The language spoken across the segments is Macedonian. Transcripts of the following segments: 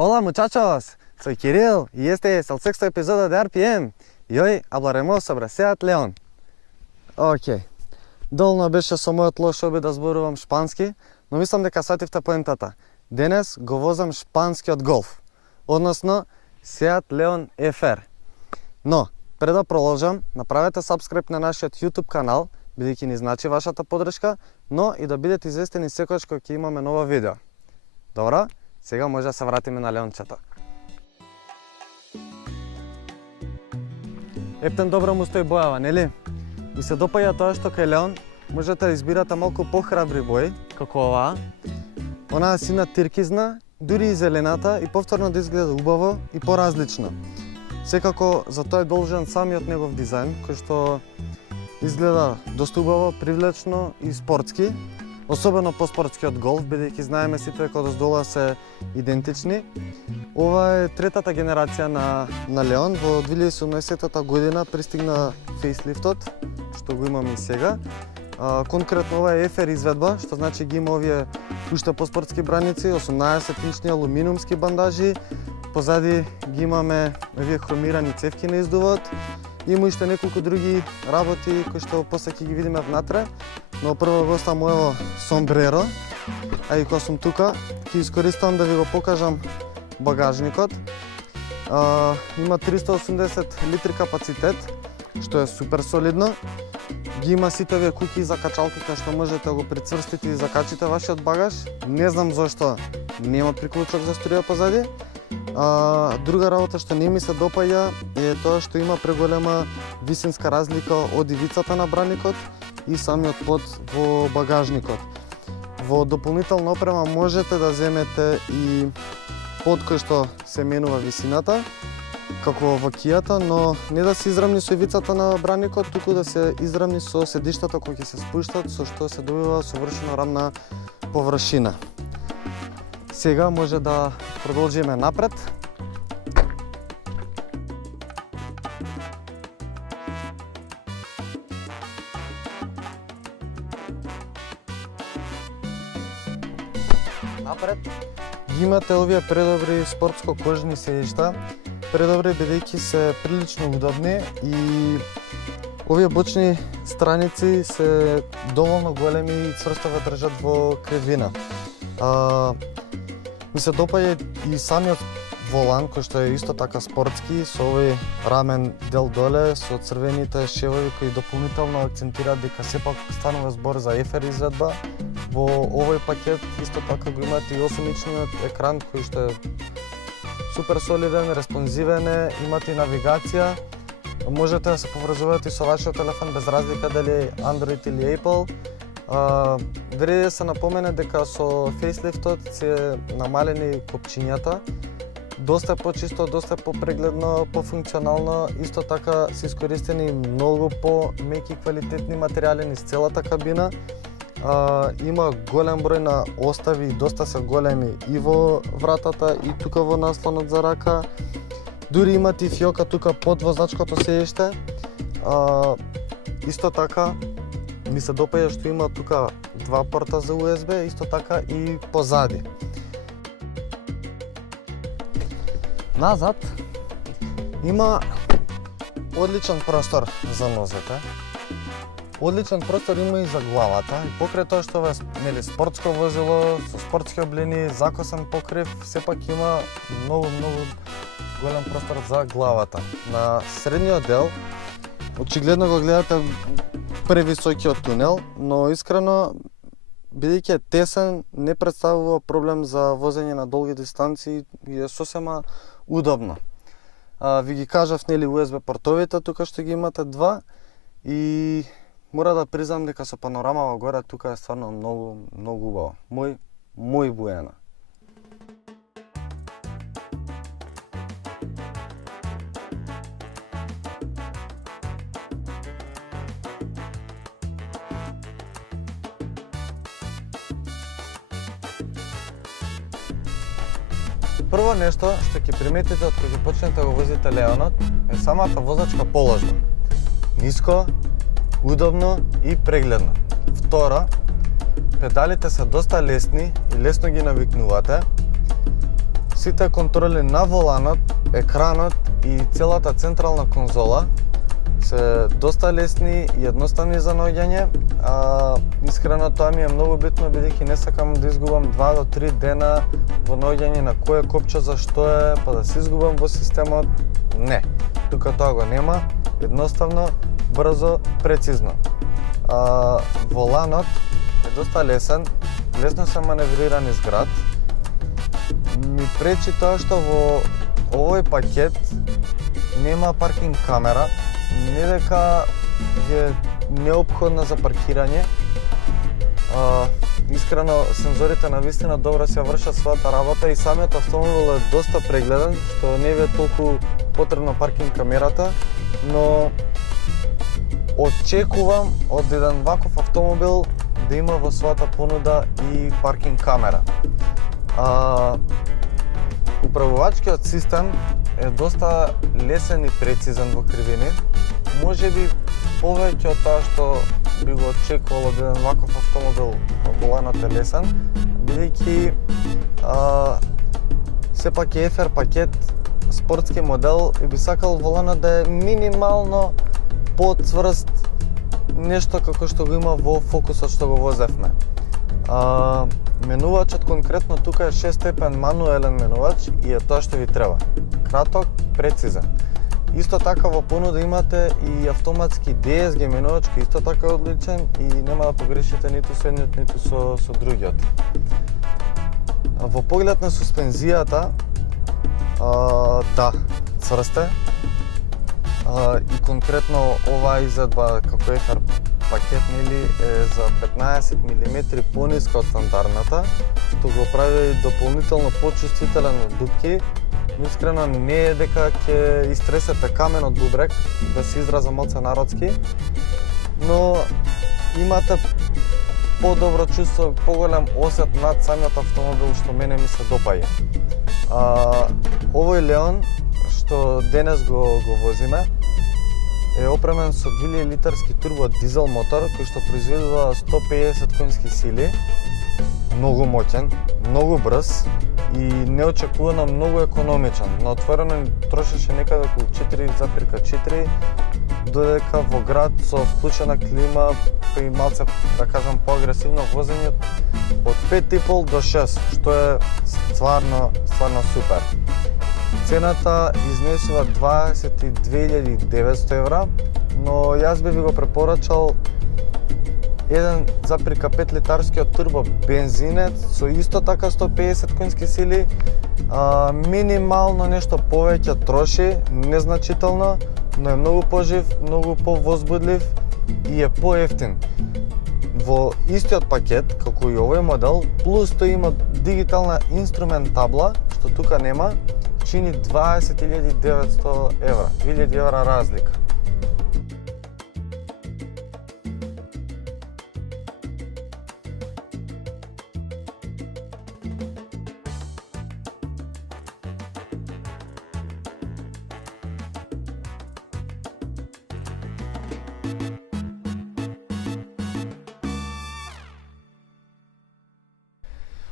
Hola muchachos, soy Kirill y este es el sexto episodio de RPM и hoy hablaremos sobre Seat Leon. Океј, долно беше со мојот лош обид да зборувам шпански, но мислам дека сативте поентата. Денес го возам шпанскиот Голф, односно Seat Leon FR. Но, пред да продолжам, направете сабскрип на нашиот YouTube канал, бидејќи ни значи вашата поддршка, но и да бидете известени секогаш кога ќе имаме ново видео. Добро? Сега може да се вратиме на Леончето. Ептен добро му стои бојава, нели? Ми се допаѓа тоа што кај Леон можете да избирате малку похрабри бои, како оваа. Онаа сина тиркизна, дури и зелената и повторно да изгледа убаво и поразлично. Секако за тоа е должен самиот негов дизајн, кој што изгледа доста убаво, привлечно и спортски. Особено по-спортскиот Голф, бидејќи знаеме сите дека одоздола се идентични. Ова е третата генерација на Леон. Во 2017 година пристигна фейслифтот, што го имаме и сега. Конкретно ова е FR изведба, што значи ги има овие уште по-спортски браници, 18-инчни алуминиумски бандажи. Позади ги имаме овие хромирани цевки на издувот. Има уште неколку други работи кои што после ќе ги видиме внатре. Но прво го оставам мојо сомбреро, а и кога сум тука, ќе искористам да ви го покажам багажникот. Има 380 литри капацитет, што е супер солидно. Ги има сите овие куки за качалки кај што можете да го прицврстите и закачите вашиот багаж. Не знам зошто нема приклучок за струја позади. Друга работа што не ми се допаѓа е тоа што има преголема висинска разлика од ивицата на браникот и самиот под во багажникот. Во дополнителна опрема можете да земете и под кој што се менува висината, како во Кијата, но не да се израмни со ивицата на браникот, туку да се израмни со седиштата кои ќе се спуштат, со што се добива совршено рамна површина. Сега може да продолжиме напред. Напред ги имате овие предобри спортско кожни седишта. Предобри бидејќи се прилично удобни и овие бочни страници се доволно големи и цврсто ве држат во кривина. Ми се допаѓа и самиот волан, кој што е исто така спортски, со овој рамен дел доле, со црвените шевови кои дополнително акцентираат дека сепак станува збор за FR изведба. Во овој пакет исто така го имате и 8-инчниот екран кој што е супер солиден, респонзивен е, имате и навигација. Можете да се поврзувате со вашиот телефон без разлика дали е Android или Apple. Вреди да се напомене дека со фейслифтот се намалени копчињата. Доста почисто, доста попрегледно, пофункционално, исто така се искористени многу по-меки квалитетни материјали низ целата кабина. Има голем број на остави, доста се големи и во вратата и тука во наслонот за рака. Дури имате и фиока тука под возачкото седиште. Исто така ми се допаѓа што има тука два порта за USB, исто така и позади. Назад има одличен простор за нозете. Одличен простор има и за главата, и покрај тоа што е спортско возило, со спортски облини, закосен покрив, сепак има многу голем простор за главата. На средниот дел, очигледно го гледате превисокиот тунел, но искрено, бидејќи е тесен, не представува проблем за возење на долги дистанции и е сосема удобно. Ви ги кажав, нели, USB портовите, тука што ги имате два, и мора да признам дека со панорама во горе тука е стварно многу убаво. Мој буена. Прво нешто што ќе приметите од кога ќе почнете да го возите Леонот е самата возачка положба. Ниско, удобно и прегледно. Второ, педалите се доста лесни и лесно ги навикнувате. сите контроли на воланот, екранот и целата централна конзола се доста лесни и едноставни за наоѓање. Искрено тоа ми е многу битно, бидејќи не сакам да изгубам 2 до 3 дена во наоѓање на кое копче за што е, па да се изгубам во системот. Не, тука тоа го нема, едноставно, брзо, прецизно. Воланот е доста лесен, лесно се маневрира низ град. Ми пречи тоа што во овој пакет нема паркинг камера, не дека е неопходна за паркирање. Искрено, сензорите на вистина добро се вршат својата работа и самиот автомобил е доста прегледен, што не е толку потребно паркинг камерата, но очекувам од еден ваков автомобил да има во својата понуда и паркинг камера. Управувачкиот систем е доста лесен и прецизен во кривини. Можеби повеќе од тоа што би го очекувал од еден ваков автомобил, воланот е лесен, бидејќи сепак е FR пакет, спортски модел и би сакал воланот да е минимално поцврст, нешто како што го има во Фокусот што го возевме. Менувачот конкретно тука е 6-степен мануелен менувач и е тоа што ви треба. Краток, прецизен. Исто така во понуда имате и автоматски DSG менувач кој исто така е одличен и нема да погрешите ниту со едниот, ниту со другиот. Во поглед на суспензијата, да, цврсте. И конкретно оваа изедба како FR пакет нели е за 15 мм пониска од стандардната, што го прави дополнително почувствителен на дупки. Искрено не е дека ќе истресете камен од бубрек, да се изразам малце народски, но имате подобро чувство, поголем осет над самиот автомобил што мене ми се допаѓа. Овој Леон што денес го возиме е опремен со 2000 литарски турбо дизел мотор кој што произведува 150 конски сили, многу моќен, многу брз и неочекувано многу економичен. На отворено трошеше некаде околу 4,4, додека во град со вклучена клима и малце, да кажам, поагресивно возење од 5,5 до 6, што е стварно супер. Цената изнесува 22.900 евра, но јас би го препорачал 1,5 литарскиот турбо бензинет со исто така 150 конски сили, минимално нешто повеќе троши, незначително, но е многу пожив, многу повозбудлив и е поевтин. Во истиот пакет, како и овој модел, плюс тој има дигитална инструмент табла, што тука нема, чини 20.900 евра, 2000 евра разлика.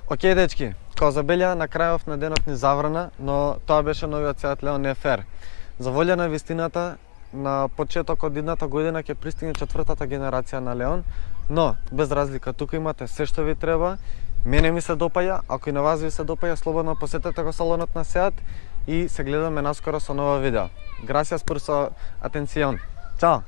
Океј, дечки, као забелја, на крајов на денот ни заврна, но тоа беше новиот Seat Leon FR. За волја на вистината, на почеток од идната година ќе пристигне 4-та генерација на Leon, но без разлика, тука имате се што ви треба. Мене ми се допаѓа, ако и на вас ви се допаѓа, слободно посетете го салонот на Seat и се гледаме наскоро со ново видео. Gracias por su atención. Чао!